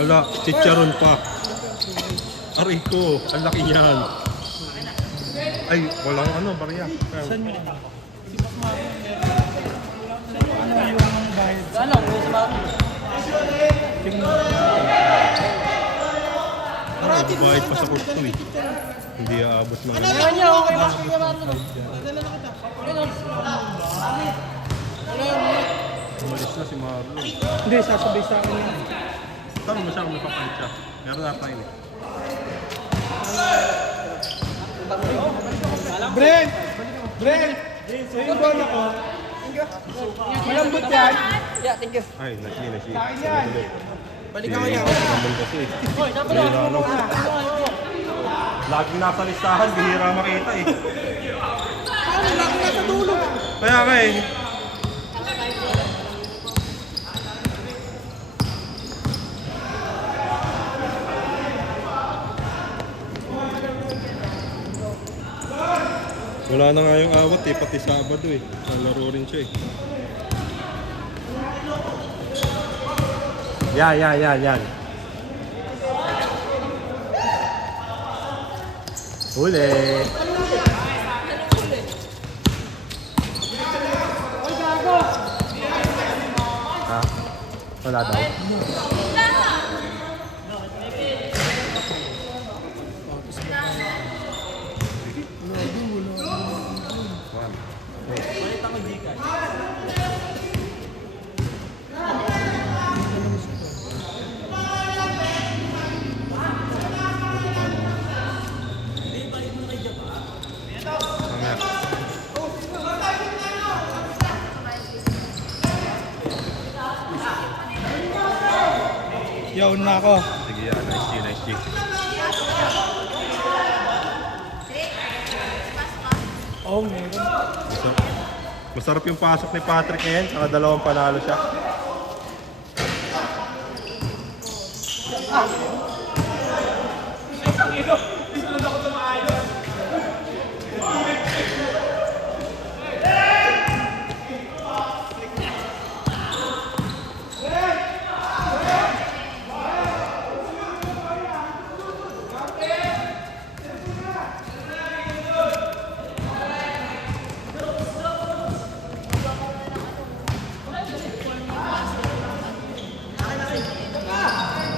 Wala, chicharon pa. Aray ko, ang laki niyan. Ay, walang ano, barya. Saan yun? Ano yung bayad? Ano? May sa mga... Ano, bayad pa sa kurso eh. Hindi aabot mga ano. Ano niya? Okay ba? Sige ba? Umalis na si Marlon. Hindi, sasabay sa akin yun. Tanong mo siya kung may papansya. Meron na tayo eh. Brent! Brent! Sa'yo ba ako? Malambot yan. Yeah, thank you. Ay, nasi. Kain yan. Balik ka kanya. Naman kasi. Hoy, dapat Bihira ano. Laging nasa listahan, bihira makita eh. Ano, laki na sa dulo. Kaya ka eh. Wala na nga yung awat eh, pati Sabado eh. Nalaro rin siya eh. Yan. Huli. Ha? Wala daw. Yawn na ako. Sige yan, nice G. Oo, meron. Masarap yung pasok ni Patrick ngayon, saka dalawang panalo siya.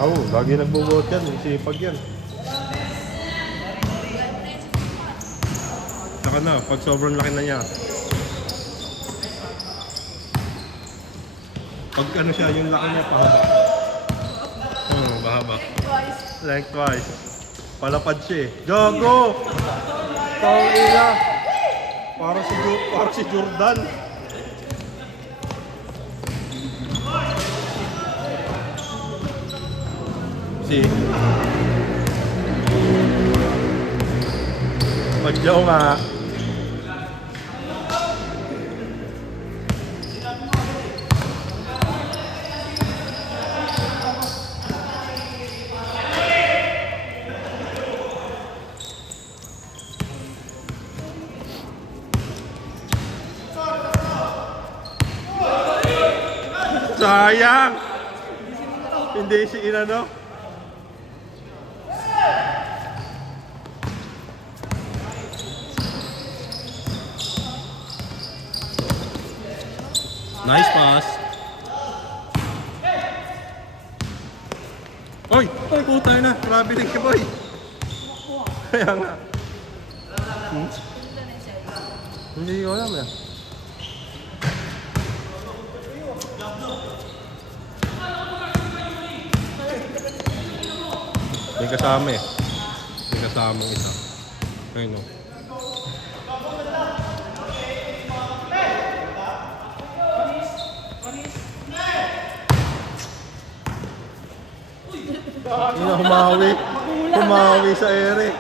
Oo, lagi nagbubuot yan, sipag yan. Saka na, pag sobrang laki na niya. Pag ano siya, yung laki niya pahaba. Bahaba. Lengthwise. Palapad siya eh. Jogo! Tawila! Para si Jordan. Magyaw nga. Sayang! Hindi si inano. Nice pass. Oy! Oy, putay na. Grabe din ka, boy. Kaya nga. Hindi ko alam eh. May kasama eh. May kasamang isa. Ayun o. Yun na, humawi sa ere.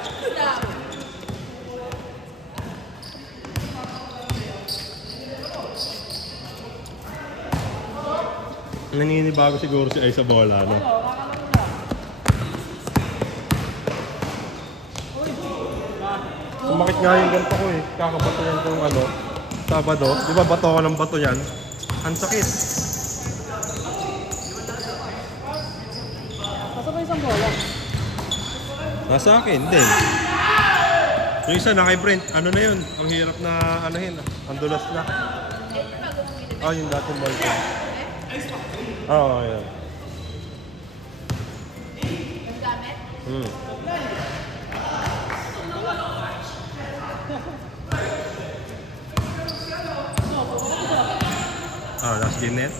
Naninibago siguro si Ay sa bola, no? Sumakit nga yung ganito ko eh. Kakabato yan kung ano, Sabado. Di ba bato ko ng bato yan? Ang sakit. isang bola? Nasa akin din. Yung isa na kay Brent, ano na yun? Ang hirap na anahin. Ang dulas na. Yung dating ball ko. Oo, yan. Hmm. Last game net.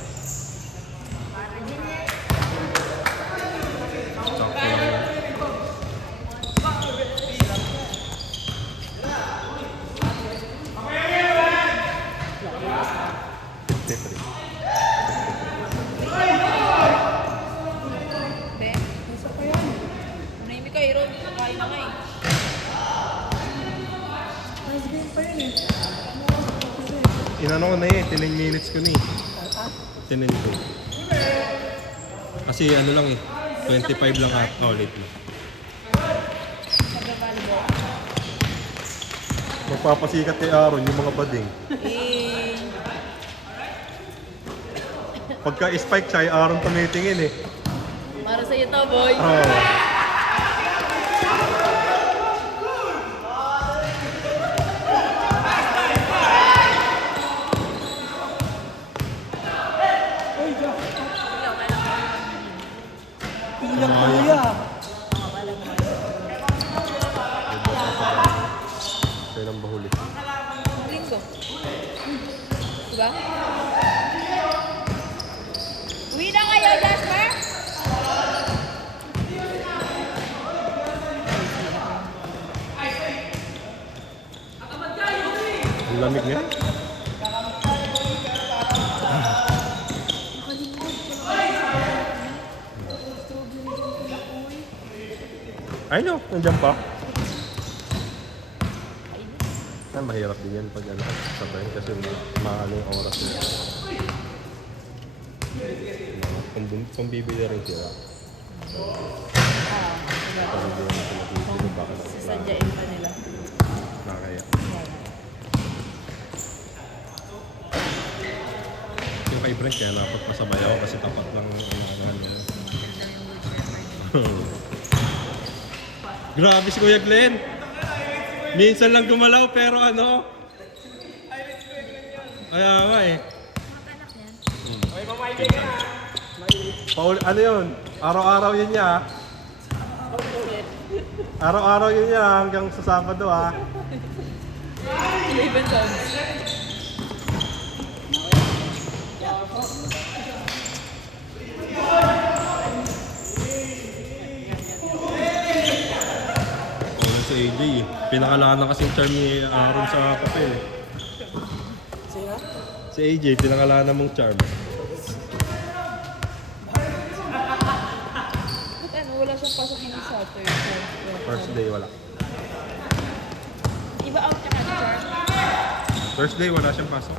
Sakto lang yun. Be? Isa pa yan. Manahimik ka, Aaron. Kain na ka eh. Last game pa yun eh. Inano ko na eh, 10 minutes ko na eh. 10 ko. Kasi ano lang eh, 25 lang at late na. Magbabalibol. Magpapasikat kay Aaron yung mga bading. Eh, Pagka spike siya, Aaron tumitingin eh. para sa'yo to, boy. Oo. Kulang kuya. Kaya lang bahuli. Linggo. Diba? Uwi na kayo, Jasper? Ang lamig niya. I know, nandiyan pa. Mahirap din yan pag ano, sabayin kasi maano yung oras nila. Kung bibili rin sila. Pag hindi naman sila bibili, baka lang. Sasadyain pa nila. Nakakaya. Yung kay Brent, kaya dapat masabay ako kasi tapat lang ang ano niya. Grabe si Kuya Glenn! Minsan lang gumalaw pero ano? Kaya nga eh. Paul, ano yun? Araw-araw yun niya. Araw-araw yun niya hanggang sa Sabado ah. 11 songs. Sa AJ eh. Pinakalaan na kasing charm ni Aaron sa papel eh. Sino? Si AJ, pinakalaan na mong charm. Ba't ano, wala siyang pasok ng Saturday. First day wala. Iba out niya nga, Char. Thursday wala siyang pasok.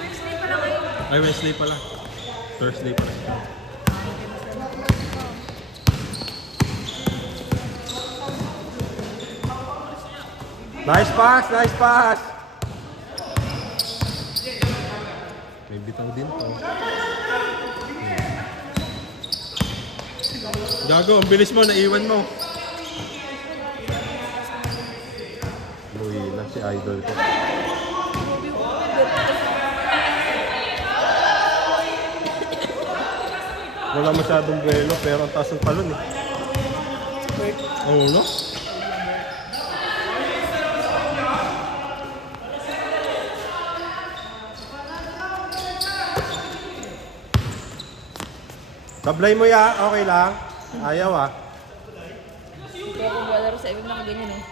Wednesday pa lang kayo. Ay, Wednesday pala. Thursday pala. Nice pass! Nice pass! May bitaw din to. Gago, ang bilis mo, naiwan mo. Luwi na si Idol ko. Wala masyadong buwelo pero ang taas ng talon eh. Oo, no? Sablay mo ya, okay lang. Ayaw ah. Hindi ako maglalaro sa ibang nakaganyan eh.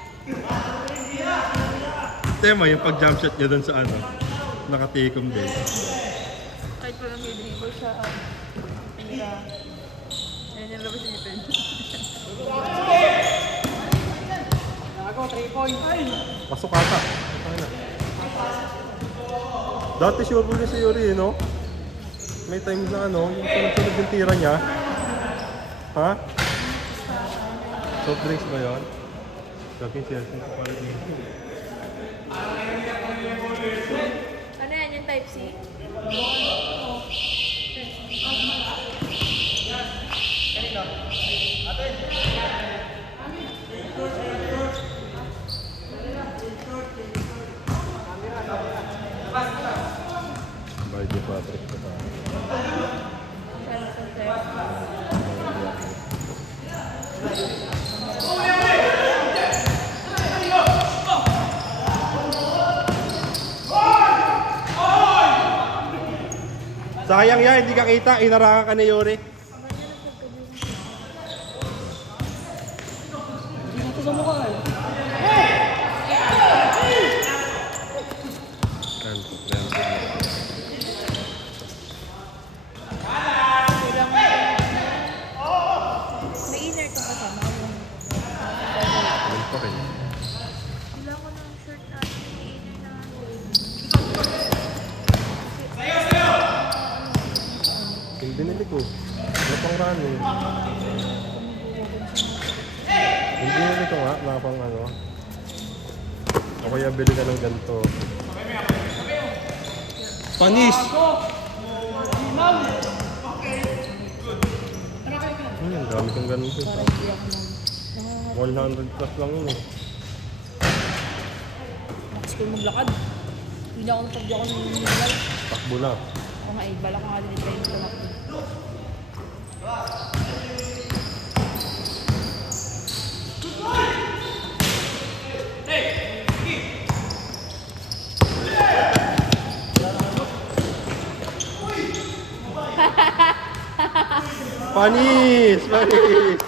Tema yung pag-jump shot niya dun sa ano. Nakatikom din. Kahit pa lang may dribble siya, pira. Ayan yung labas niya ito. Ako, 3 points. Ay! Pasok ata. Okay na. Dati sure ball niya si Yuri, no? May times na ano, yung sunod-sunod yung tira niya. Ha? Soft drinks ba yun? Sabi siya, Ano yan, yung type C? Kanino? Bardi Patrick pa tayo. Sayang yan, hindi ka kita, inarangan ka ni Yuri. Dito sa mukha eh. May inner ka kasama ko. Ano pa rin? Wala ko ng shirt na may inner na. Yung binili ko. Ano pang running? Yung binili ko nga, mga pang ano. O kaya bili ka ng ganito. Panis! Dami kong ganito. 100 plus lang yun eh. Next ko maglakad. Hindi na ako natagdi ako ng nilal. Takbo na. O nga, bala ko nga din ito yung tumakbo. Panis! Panis!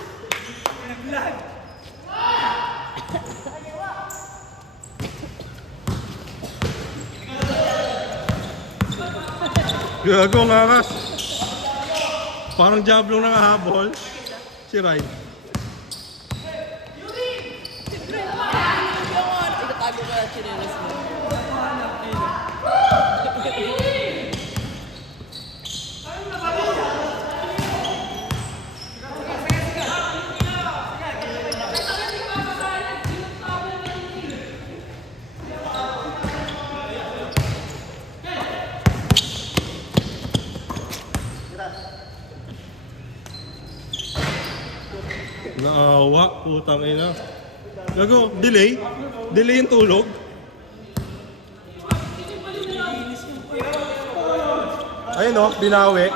Gago ang angas. Parang jablong nangahabol. Si Ryan. Itatago ko yung chinelas mo. Naawa, putang ina. Gago, delay? Delay yung tulog? Ayun o, binawi.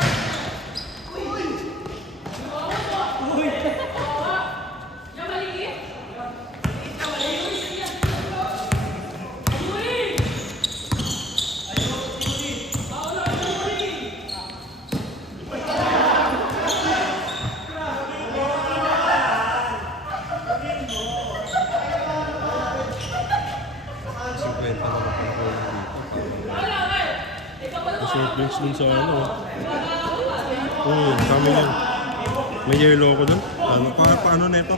Drinks dun sa ano. Oo, kami yun. May yellow ako dun. Ano, paano na ito?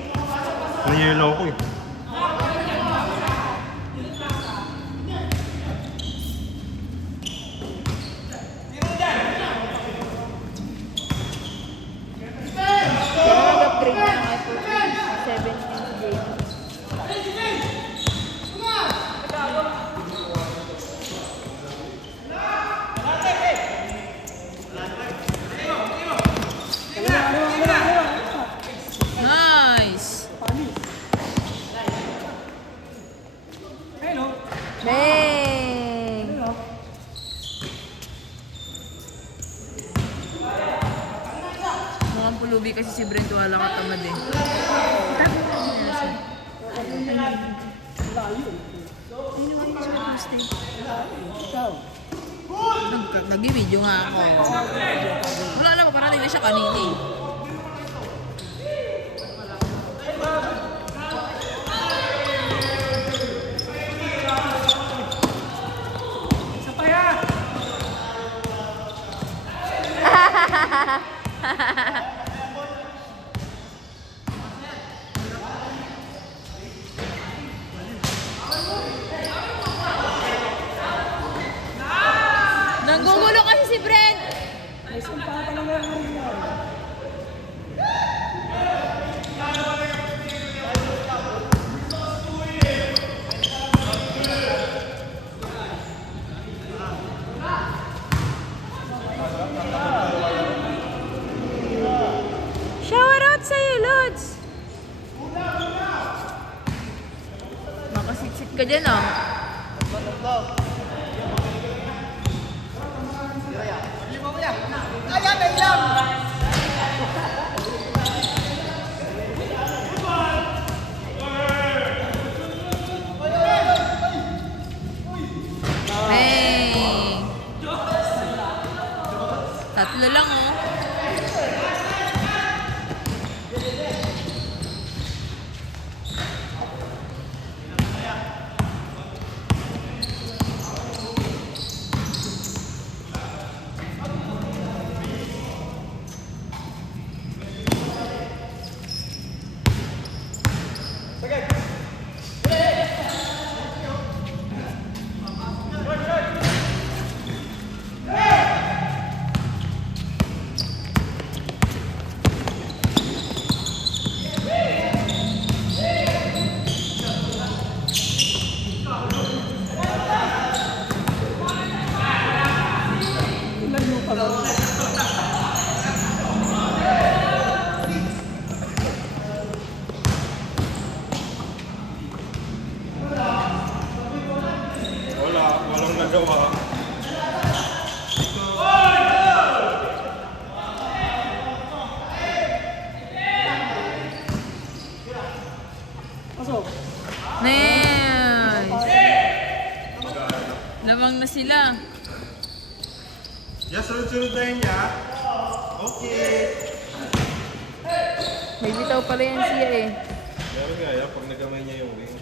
May yellow ako eh. Kaya nag-upgrade na nga po. 17 games. Nice! Hello. Bang! Hello. Mukhang pulubi kasi si Brent wala ka tamad eh. Layo. Ikaw. Nag-video nga ako. Wala alam ko, parating na siya kanina eh. Isa pa yan. Nanggugulo kasi si Brent! May sumpa pa lang yan. Shower out sa'yo, Lods! ka dyan, oh. Hey! Tatlo lang, oh. Walang nagawa. Pasok. Nice! Lamang na sila. Yes, sunod-sunod na yun niya. Okay. May bitaw pala yan siya eh. Meron nga yan, pag nagamay niya yung wing.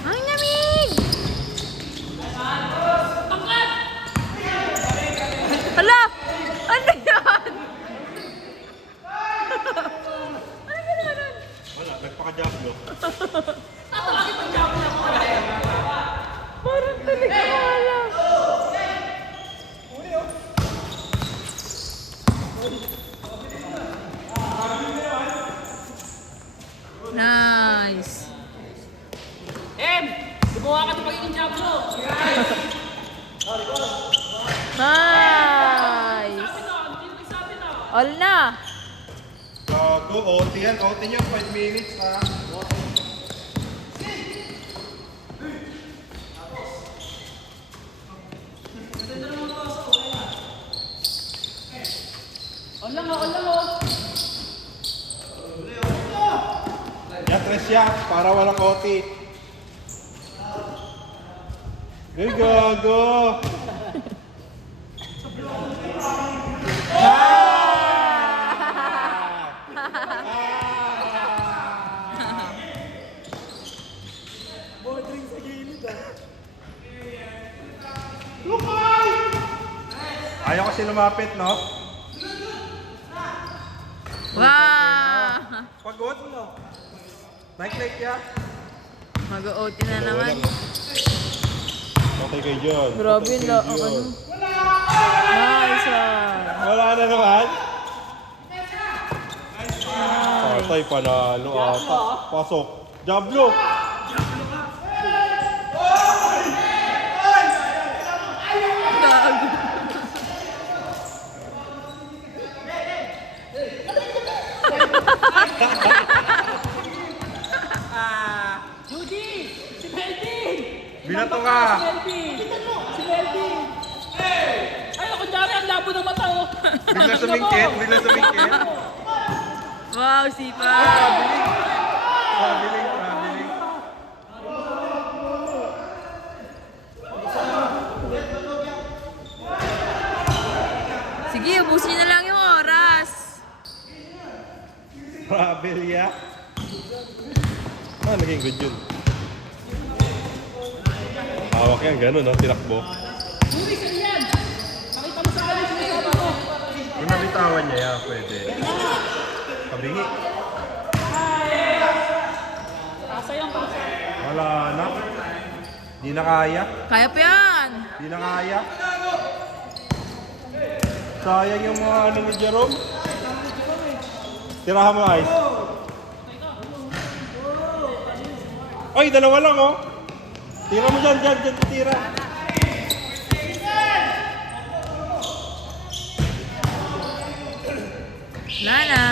Ang lamig! Hala! Ano yan? Ano gano'n? Wala, nagpaka-jablo. Parang talaga wala. Nice. Gumawa ka ng pagiging Diablo. Nice. All na. Gago, OT yan. OT niya, 5 minutes ha. All lang mo. Yan, tres siya, para walang OT. Ay, gago. Boy, drink sa gilid ah. Ayaw kasi lumapit, no? Wow! Pagod? Night-night ya? Mag-OT na naman. Okay kayo dyan. Grabe la, ang ano. Nice ah. Wala na naman? Patay, panalo ata. Pasok. Jablo! Gago. Judy! Si Melvin! Binato ka! Si Melvin! Ay, ako dami ang labo ng mata oh! Bigla sumingkit, bigla sumingkit. Wow, sipa. Traveling, traveling. Sige, ubusin na lang yung oras. Travel ya. Ah, naging good yun. Hawak yan, gano'n, no? Tinakbo. Judy, saan yan? Nakita mo sa akin sinasama ko. Kung nabitawan niya, yeah, pwede. Kabingi. Pasa yan, pasa. Wala na. Di na kaya. Kaya pa yan. Di na kaya. Sayang yung mga ano ni Jerome. Tirahan mo, Ice. Ay, dalawa lang, oh. Tira mo dyan, tira. Lana!